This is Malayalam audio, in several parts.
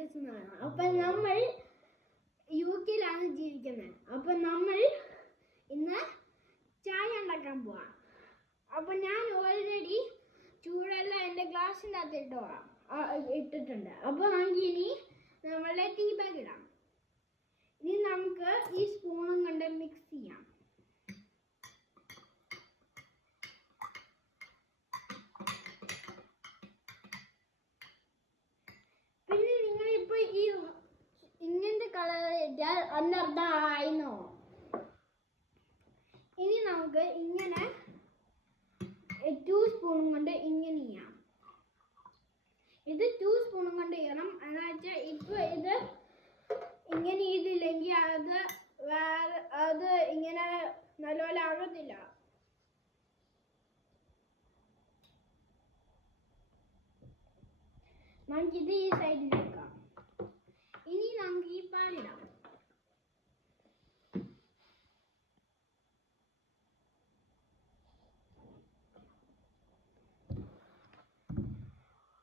രാജേഷ് എന്നാണ്. അപ്പം നമ്മൾ UK-ലാണ് ജീവിക്കുന്നത്. അപ്പം നമ്മൾ ഇന്ന് ചായ ഉണ്ടാക്കാൻ പോവാം. അപ്പം ഞാൻ ഓൾറെഡി ചൂടെല്ലാം എൻ്റെ ഗ്ലാസിൻ്റെ അകത്ത് ഇട്ടിട്ടുണ്ട്. അപ്പോൾ നമുക്ക് ഇനി നമ്മളുടെ ടീ ബാഗ് ഇടാം. ഇനി നമുക്ക് ഈ സ്പൂണും കൊണ്ട് മിക്സ് ചെയ്യാം. പിന്നെ നിങ്ങളിപ്പോൾ ഈ ഇങ്ങനത്തെ കളർ ഇട്ടാൽ അന്നർദ്ധായിന്നോ. ഇനി നമുക്ക് ഇങ്ങനെ 2 സ്പൂണും കൊണ്ട് ഇങ്ങനെ ചെയ്യാം. ഇത് 2 സ്പൂണും കൊണ്ട് ചെയ്യണം. എന്ന് വെച്ചാൽ ഇപ്പോൾ ഇത് ഇങ്ങനെ ചെയ്തില്ലെങ്കിൽ അത് ഇങ്ങനെ നല്ലപോലെ ആകത്തില്ല. നമുക്കിത് ഈ സൈഡിലേക്കാം. ഇനി നമുക്ക് ഈ പാലിടാം.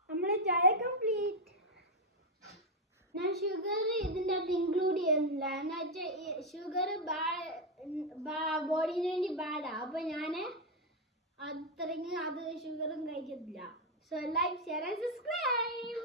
നമ്മുടെ ചായ കംപ്ലീറ്റ്. ഞാൻ ഷുഗർ ഇതിൻ്റെ അകത്ത് ഇൻക്ലൂഡ് ചെയ്യുന്നില്ല. എന്ന് വെച്ചാൽ ഷുഗർ ബോഡിന് വേണ്ടി ബാഡാണ്. അപ്പോൾ ഞാൻ അത്രയ്ക്ക് ഷുഗറും കഴിക്കത്തില്ല. So like, share and subscribe.